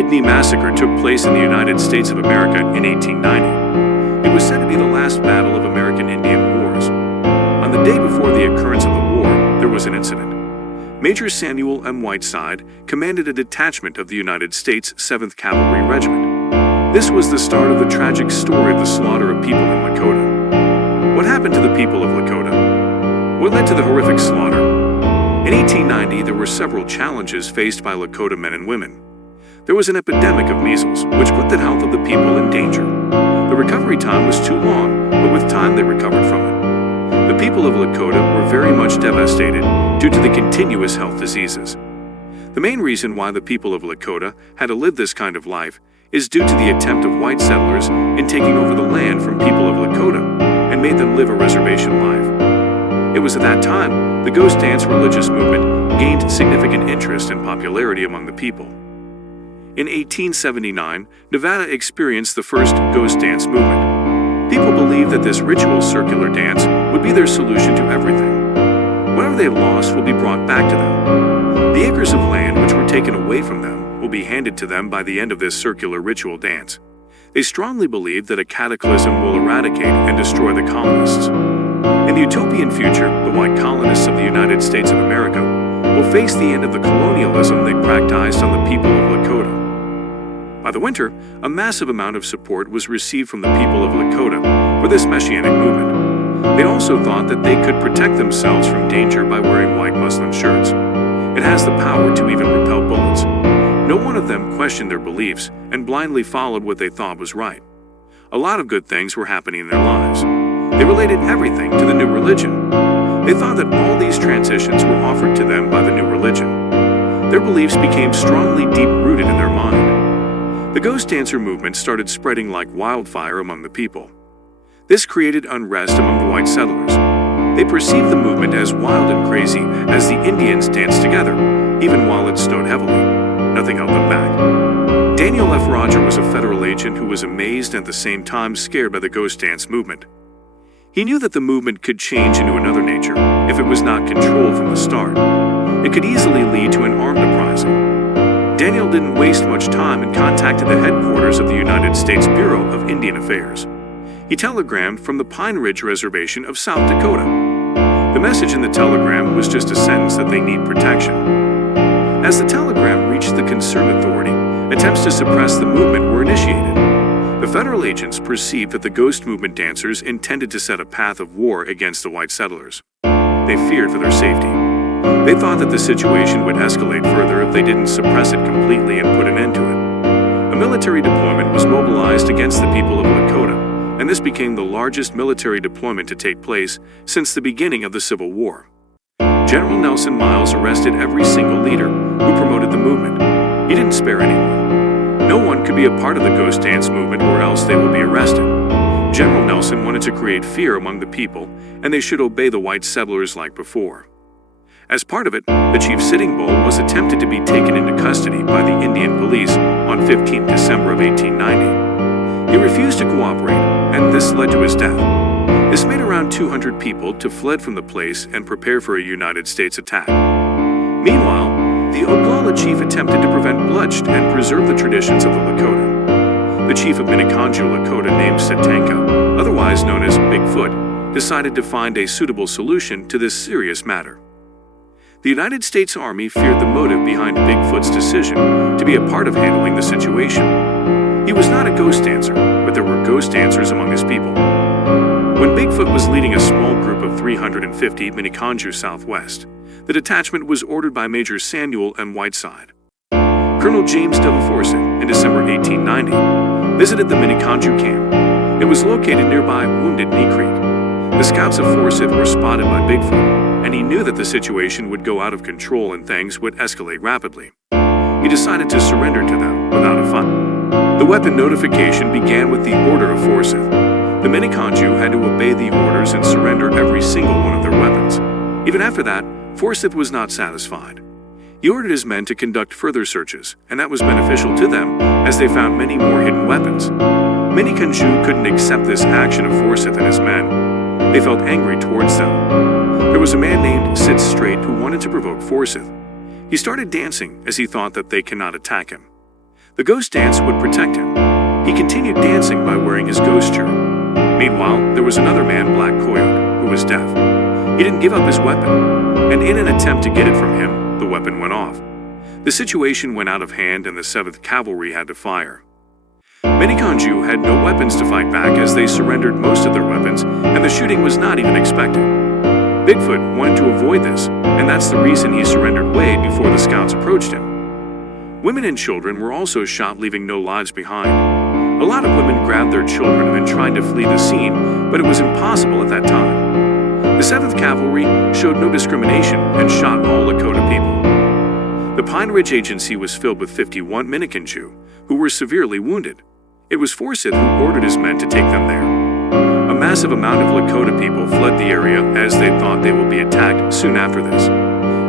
Wounded Knee Massacre took place in the United States of America in 1890. It was said to be the last battle of American Indian Wars. On the day before the occurrence of the war, there was an incident. Major Samuel M Whiteside commanded a detachment of the United States 7th Cavalry Regiment. This was the start of the tragic story of the slaughter of people in Lakota. What happened to the people of Lakota? What led to the horrific slaughter? In 1890, there were several challenges faced by Lakota men and women. There was an epidemic of measles, which put the health of the people in danger. The recovery time was too long, but with time they recovered from it. The people of Lakota were very much devastated due to the continuous health diseases. The main reason why the people of Lakota had to live this kind of life is due to the attempt of white settlers in taking over the land from people of Lakota and made them live a reservation life. It was at that time the ghost dance religious movement gained significant interest and popularity among the people. In 1879, Nevada experienced the first ghost dance movement. People believed that this ritual circular dance would be their solution to everything. Whatever they've lost will be brought back to them. The acres of land which were taken away from them will be handed to them by the end of this circular ritual dance. They strongly believe that a cataclysm will eradicate and destroy the colonists. In the utopian future, the white colonists of the United States of America will face the end of the colonialism they practiced on the people of Lakota. By the winter, a massive amount of support was received from the people of Lakota for this messianic movement. They also thought that they could protect themselves from danger by wearing white muslin shirts. It has the power to even repel bullets. No one of them questioned their beliefs and blindly followed what they thought was right. A lot of good things were happening in their lives. They related everything to the new religion. They thought that all these transitions were offered to them by the new religion. Their beliefs became strongly deep-rooted in their mind. The ghost dancer movement started spreading like wildfire among the people. This created unrest among the white settlers. They perceived the movement as wild and crazy as the Indians danced together, even while it snowed heavily. Nothing held them back. Daniel F. Roger was a federal agent who was amazed and at the same time scared by the ghost dance movement. He knew that the movement could change into another nature if it was not controlled from the start. It could easily lead to an armed uprising. Daniel didn't waste much time and contacted the headquarters of the United States Bureau of Indian Affairs. He telegrammed from the Pine Ridge Reservation of South Dakota. The message in the telegram was just a sentence that they need protection. As the telegram reached the concerned authority, attempts to suppress the movement were initiated. The federal agents perceived that the ghost movement dancers intended to set a path of war against the white settlers. They feared for their safety. They thought that the situation would escalate further if they didn't suppress it completely and put an end to it. A military deployment was mobilized against the people of Lakota, and this became the largest military deployment to take place since the beginning of the Civil War. General Nelson Miles arrested every single leader who promoted the movement. He didn't spare anyone. No one could be a part of the ghost dance movement or else they would be arrested. General Nelson wanted to create fear among the people, and they should obey the white settlers like before. As part of it, the chief Sitting Bull was attempted to be taken into custody by the Indian police on 15 December of 1890. He refused to cooperate, and this led to his death. This made around 200 people to fled from the place and prepare for a United States attack. Meanwhile, the Oglala chief attempted to prevent bloodshed and preserve the traditions of the Lakota. The chief of Minneconjou Lakota named Satanka, otherwise known as Bigfoot, decided to find a suitable solution to this serious matter. The United States Army feared the motive behind Bigfoot's decision to be a part of handling the situation. He was not a ghost dancer, but there were ghost dancers among his people. When Bigfoot was leading a small group of 350 Minneconjou Southwest, the detachment was ordered by Major Samuel M Whiteside. Colonel James W. Forsyth, in December 1890, visited the Minneconjou camp. It was located nearby Wounded Knee Creek. The scouts of Forsyth were spotted by Bigfoot, and he knew that the situation would go out of control and things would escalate rapidly. He decided to surrender to them without a fight. The weapon notification began with the order of Forsyth. The Minneconjou had to obey the orders and surrender every single one of their weapons. Even after that, Forsyth was not satisfied. He ordered his men to conduct further searches, and that was beneficial to them as they found many more hidden weapons. Minneconjou couldn't accept this action of Forsyth and his men. They felt angry towards them. There was a man named Sit Straight who wanted to provoke Forsyth. He started dancing as he thought that they cannot attack him. The ghost dance would protect him. He continued dancing by wearing his ghost shirt. Meanwhile, there was another man, Black Coyote, who was deaf. He didn't give up his weapon, and in an attempt to get it from him, the weapon went off. The situation went out of hand and the 7th Cavalry had to fire. Many Kanju had no weapons to fight back as they surrendered most of their weapons, and the shooting was not even expected. Bigfoot wanted to avoid this, and that's the reason he surrendered way before the scouts approached him. Women and children were also shot, leaving no lives behind. A lot of women grabbed their children and tried to flee the scene, but it was impossible at that time. The 7th Cavalry showed no discrimination and shot all Lakota people. The Pine Ridge Agency was filled with 51 Minikanju, who were severely wounded. It was Forsyth who ordered his men to take them there. A massive amount of Lakota people fled the area as they thought they would be attacked soon after this.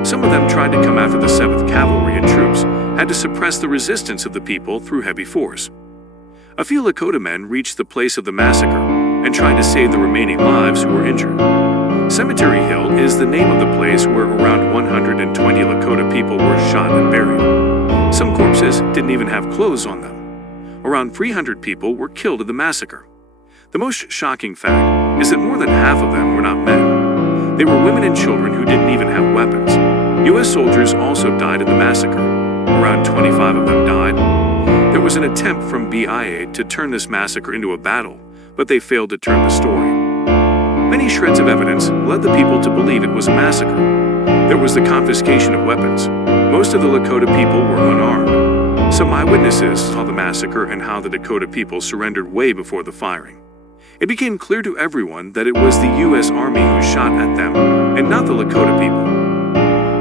Some of them tried to come after the 7th Cavalry, and troops had to suppress the resistance of the people through heavy force. A few Lakota men reached the place of the massacre and tried to save the remaining lives who were injured. Cemetery Hill is the name of the place where around 120 Lakota people were shot and buried. Some corpses didn't even have clothes on them. Around 300 people were killed in the massacre. The most shocking fact is that more than half of them were not men. They were women and children who didn't even have weapons. U.S. soldiers also died in the massacre. Around 25 of them died. There was an attempt from BIA to turn this massacre into a battle, but they failed to turn the story. Many shreds of evidence led the people to believe it was a massacre. There was the confiscation of weapons. Most of the Lakota people were unarmed. Some eyewitnesses saw the massacre and how the Dakota people surrendered way before the firing. It became clear to everyone that it was the U.S. Army who shot at them, and not the Lakota people.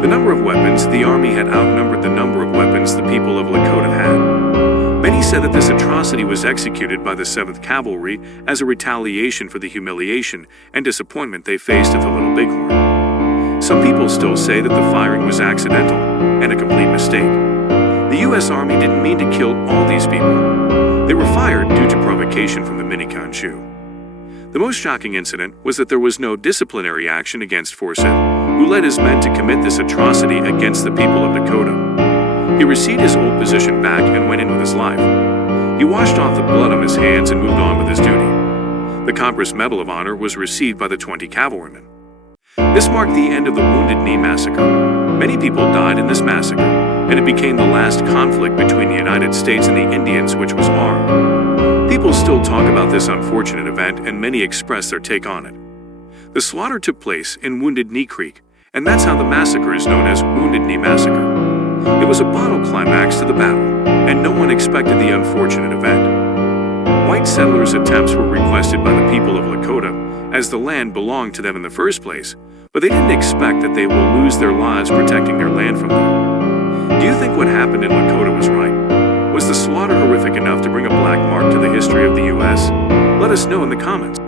The number of weapons, the Army had outnumbered the number of weapons the people of Lakota had. Many said that this atrocity was executed by the 7th Cavalry as a retaliation for the humiliation and disappointment they faced at the Little Bighorn. Some people still say that the firing was accidental and a complete mistake. The U.S. Army didn't mean to kill all these people. They were fired due to provocation from the Minikanju. The most shocking incident was that there was no disciplinary action against Forsyth, who led his men to commit this atrocity against the people of Dakota. He received his old position back and went in with his life. He washed off the blood on his hands and moved on with his duty. The Congress Medal of Honor was received by the 20 cavalrymen. This marked the end of the Wounded Knee Massacre. Many people died in this massacre, and it became the last conflict between the United States and the Indians, which was armed. People still talk about this unfortunate event, and many express their take on it. The slaughter took place in Wounded Knee Creek, and that's how the massacre is known as Wounded Knee Massacre. It was a bottle climax to the battle, and no one expected the unfortunate event. White settlers' attempts were requested by the people of Lakota, as the land belonged to them in the first place, but they didn't expect that they will lose their lives protecting their land from them. Do you think what happened in Lakota was right? Was the slaughter horrific enough to bring a black mark to the history of the U.S.? Let us know in the comments.